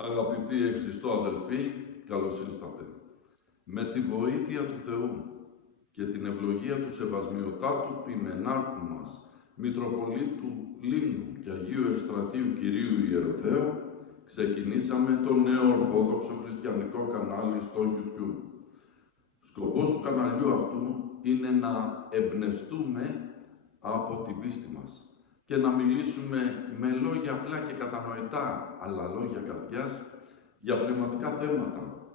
Αγαπητοί εν Χριστώ αδελφοί, καλώς ήλθατε. Με τη βοήθεια του Θεού και την ευλογία του Σεβασμιωτάτου Ποιμενάρχου μας, Μητροπολίτου Λίμνου και Αγίου Ευστρατείου Κυρίου Ιερωθέου, ξεκινήσαμε το νέο Ορθόδοξο Χριστιανικό κανάλι στο YouTube. Σκοπός του καναλιού αυτού είναι να εμπνευστούμε από την πίστη μας και να μιλήσουμε με λόγια απλά και κατανοητά, αλλά λόγια καρδιάς, για πνευματικά θέματα.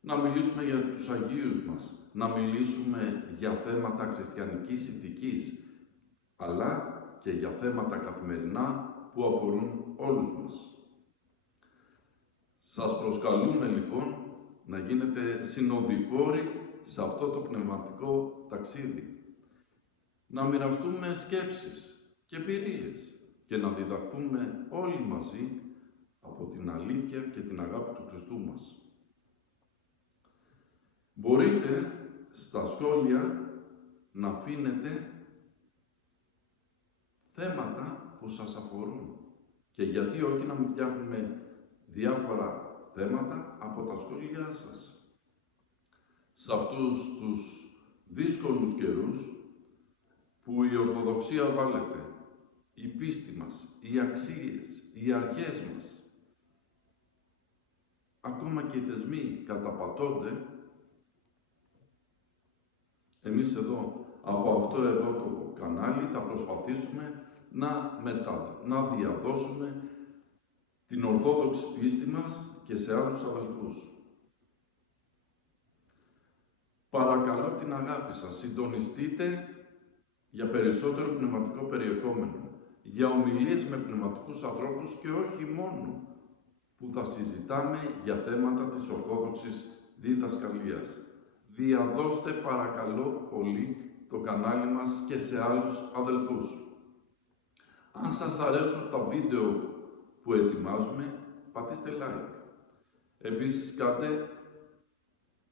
Να μιλήσουμε για τους Αγίους μας, να μιλήσουμε για θέματα χριστιανικής ηθικής, αλλά και για θέματα καθημερινά που αφορούν όλους μας. Σας προσκαλούμε λοιπόν να γίνετε συνοδοιπόροι σε αυτό το πνευματικό ταξίδι. Να μοιραστούμε σκέψεις και εμπειρίες και να διδαχθούμε όλοι μαζί από την αλήθεια και την αγάπη του Χριστού μας. Μπορείτε στα σχόλια να αφήνετε θέματα που σας αφορούν και γιατί όχι να μην φτιάχνουμε διάφορα θέματα από τα σχόλιά σας. Σε αυτούς τους δύσκολους καιρούς που η Ορθοδοξία βάλεται, η πίστη μας, οι αξίες, οι αρχές μας, ακόμα και οι θεσμοί καταπατώνται, εμείς εδώ, από αυτό εδώ το κανάλι, θα προσπαθήσουμε να διαδώσουμε την Ορθόδοξη πίστη μας και σε άλλους αδελφούς. Παρακαλώ την αγάπη σας, συντονιστείτε για περισσότερο πνευματικό περιεχόμενο, για ομιλίες με πνευματικούς ανθρώπους και όχι μόνο, που θα συζητάμε για θέματα της Ορθόδοξης διδασκαλίας. Διαδώστε παρακαλώ πολύ το κανάλι μας και σε άλλους αδελφούς. Αν σας αρέσουν τα βίντεο που ετοιμάζουμε, πατήστε like. Επίσης κάντε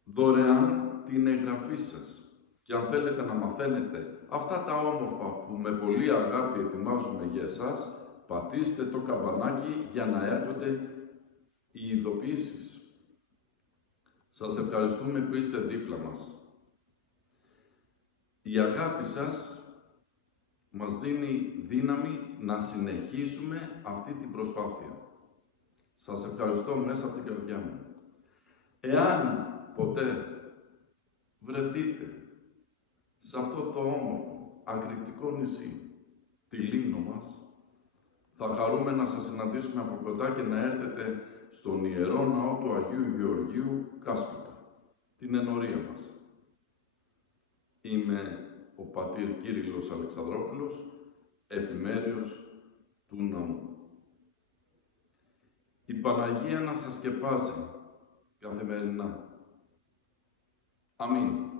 δωρεάν την εγγραφή σας. Και αν θέλετε να μαθαίνετε αυτά τα όμορφα που με πολύ αγάπη ετοιμάζουμε για εσάς, πατήστε το καμπανάκι για να έρχονται οι ειδοποιήσεις. Σας ευχαριστούμε που είστε δίπλα μας. Η αγάπη σας μας δίνει δύναμη να συνεχίσουμε αυτή την προσπάθεια. Σας ευχαριστώ μέσα από την καρδιά μου. Εάν ποτέ βρεθείτε σε αυτό το όμορφο, αγριτικό νησί, τη Λίμνο μας, θα χαρούμε να σας συναντήσουμε από κοντά και να έρθετε στον Ιερό Ναό του Αγίου Γεωργίου Κάσπικα, την ενορία μας. Είμαι ο πατήρ Κύριλλος Αλεξανδρόπουλος, εφημέριος του ναού. Η Παναγία να σας σκεπάσει καθημερινά. Αμήν.